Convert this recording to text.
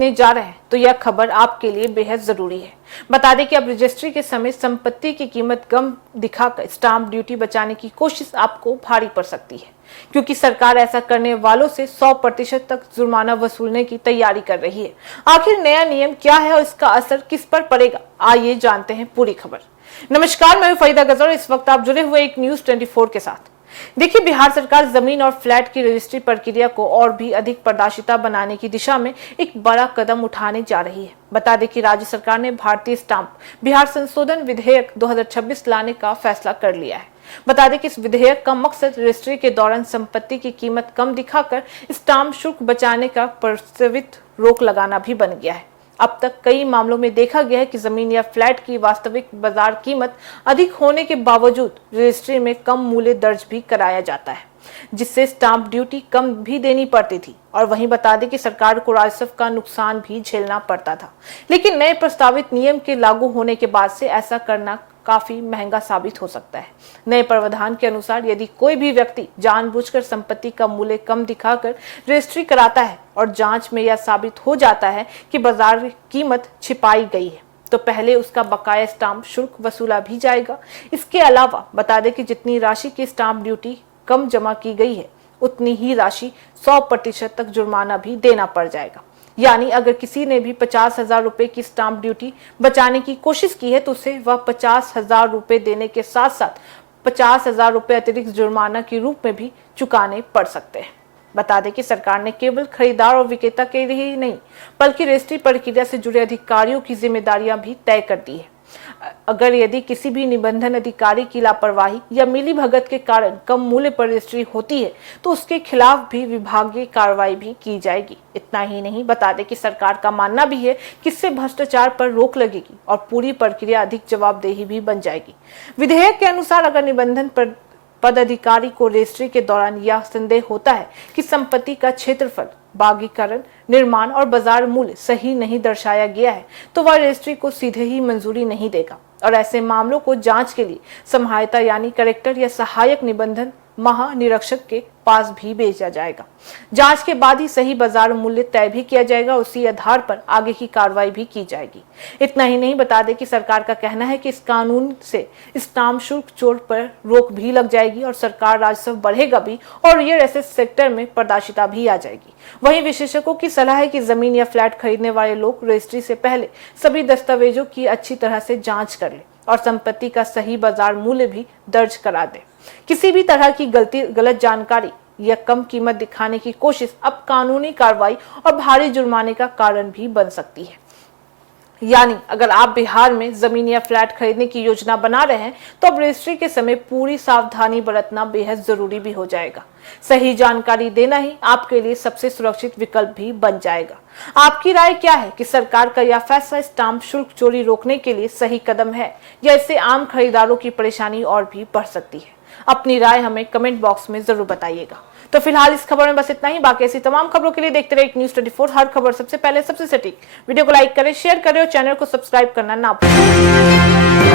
जा रहे हैं तो यह खबर आपके लिए बेहद जरूरी है। बता दें कि अब रजिस्ट्री के समय संपत्ति की कीमत कम दिखाकर स्टाम्प ड्यूटी बचाने की कोशिश आपको भारी पड़ सकती है, क्योंकि सरकार ऐसा करने वालों से 100% तक जुर्माना वसूलने की तैयारी कर रही है। आखिर नया नियम क्या है और इसका असर किस पर पड़ेगा, आइए जानते हैं पूरी खबर। नमस्कार, मैं हूं फरीदा गजर। इस वक्त आप जुड़े हुए एक न्यूज 24 के साथ। देखिए, बिहार सरकार जमीन और फ्लैट की रजिस्ट्री प्रक्रिया को और भी अधिक पारदर्शिता बनाने की दिशा में एक बड़ा कदम उठाने जा रही है। बता दें कि राज्य सरकार ने भारतीय स्टाम्प बिहार संशोधन विधेयक 2026 लाने का फैसला कर लिया है। बता दें कि इस विधेयक का मकसद रजिस्ट्री के दौरान संपत्ति की कीमत कम दिखाकर स्टाम्प शुल्क बचाने का प्रस्तावित रोक लगाना भी बन गया है। अब तक कई मामलों में देखा गया है कि जमीन या फ्लैट की वास्तविक बाजार कीमत अधिक होने के बावजूद रजिस्ट्री में कम मूल्य दर्ज भी कराया जाता है, जिससे स्टाम्प ड्यूटी कम भी देनी पड़ती थी। और वहीं बता दें कि सरकार को राजस्व का नुकसान भी झेलना पड़ता था। लेकिन नए प्रस्तावित नियम के लागू होने के बाद से ऐसा करना काफी महंगा साबित हो सकता है। नए प्रावधान के अनुसार यदि कोई भी व्यक्ति जानबूझकर संपत्ति का मूल्य कम दिखाकर रजिस्ट्री कराता है और जांच में यह साबित हो जाता है कि बाजार कीमत छिपाई गई है, तो पहले उसका बकाया स्टाम्प शुल्क वसूला भी जाएगा। इसके अलावा बता दें कि जितनी राशि की स्टाम्प ड्यूटी कम जमा की गई है, उतनी ही राशि 100% तक जुर्माना भी देना पड़ जाएगा। यानी अगर किसी ने भी 50,000 रुपए की स्टाम्प ड्यूटी बचाने की कोशिश की है तो उसे वह 50,000 रुपए देने के साथ साथ 50,000 रुपए अतिरिक्त जुर्माना के रूप में भी चुकाने पड़ सकते हैं। बता दें कि सरकार ने केवल खरीदार और विक्रेता के लिए ही नहीं, बल्कि रजिस्ट्री प्रक्रिया से जुड़े अधिकारियों की जिम्मेदारियां भी तय कर दी है। अगर यदि किसी भी निबंधन अधिकारी की लापरवाही या मिलीभगत के कारण कम मूल्य पर रजिस्ट्री होती है तो उसके खिलाफ भी विभागीय कार्रवाई भी की जाएगी। इतना ही नहीं, बता दें कि सरकार का मानना भी है कि इससे भ्रष्टाचार पर रोक लगेगी और पूरी प्रक्रिया अधिक जवाबदेही भी बन जाएगी। विधेयक के अनुसार अगर निबंधन पद अधिकारी को रजिस्ट्री के दौरान यह संदेह होता है कि संपत्ति का क्षेत्रफल, बागीकरण, निर्माण और बाजार मूल्य सही नहीं दर्शाया गया है, तो वह रजिस्ट्री को सीधे ही मंजूरी नहीं देगा और ऐसे मामलों को जांच के लिए सहायता यानी कलेक्टर या सहायक निबंधन महानिरीक्षक के पास भी भेजा जाएगा। जांच के बाद ही सही बाजार मूल्य तय भी किया जाएगा, उसी आधार पर आगे की कार्रवाई भी की जाएगी। इतना ही नहीं, बता दें कि सरकार का कहना है कि इस कानून से स्टाम्प शुल्क चोर पर रोक भी लग जाएगी और सरकार राजस्व बढ़ेगा भी और रियल एस्टेट सेक्टर में पारदर्शिता भी आ जाएगी। वहीं विशेषज्ञों की सलाह है कि जमीन या फ्लैट खरीदने वाले लोग रजिस्ट्री से पहले सभी दस्तावेजों की अच्छी तरह से जांच कर ले और संपत्ति का सही बाजार मूल्य भी दर्ज करा दे। किसी भी तरह की गलत जानकारी या कम कीमत दिखाने की कोशिश अब कानूनी कार्रवाई और भारी जुर्माने का कारण भी बन सकती है। यानी अगर आप बिहार में जमीन या फ्लैट खरीदने की योजना बना रहे हैं तो अब रजिस्ट्री के समय पूरी सावधानी बरतना बेहद जरूरी भी हो जाएगा। सही जानकारी देना ही आपके लिए सबसे सुरक्षित विकल्प भी बन जाएगा। आपकी राय क्या है कि सरकार का यह फैसला स्टाम्प शुल्क चोरी रोकने के लिए सही कदम है या इससे आम खरीदारों की परेशानी और भी बढ़ सकती है? अपनी राय हमें कमेंट बॉक्स में जरूर बताइएगा। तो फिलहाल इस खबर में बस इतना ही। बाकी ऐसी तमाम खबरों के लिए देखते रहिए न्यूज 24। हर खबर सबसे पहले सबसे सटीक। वीडियो को लाइक करें, शेयर करें और चैनल को सब्सक्राइब करना ना भूलें।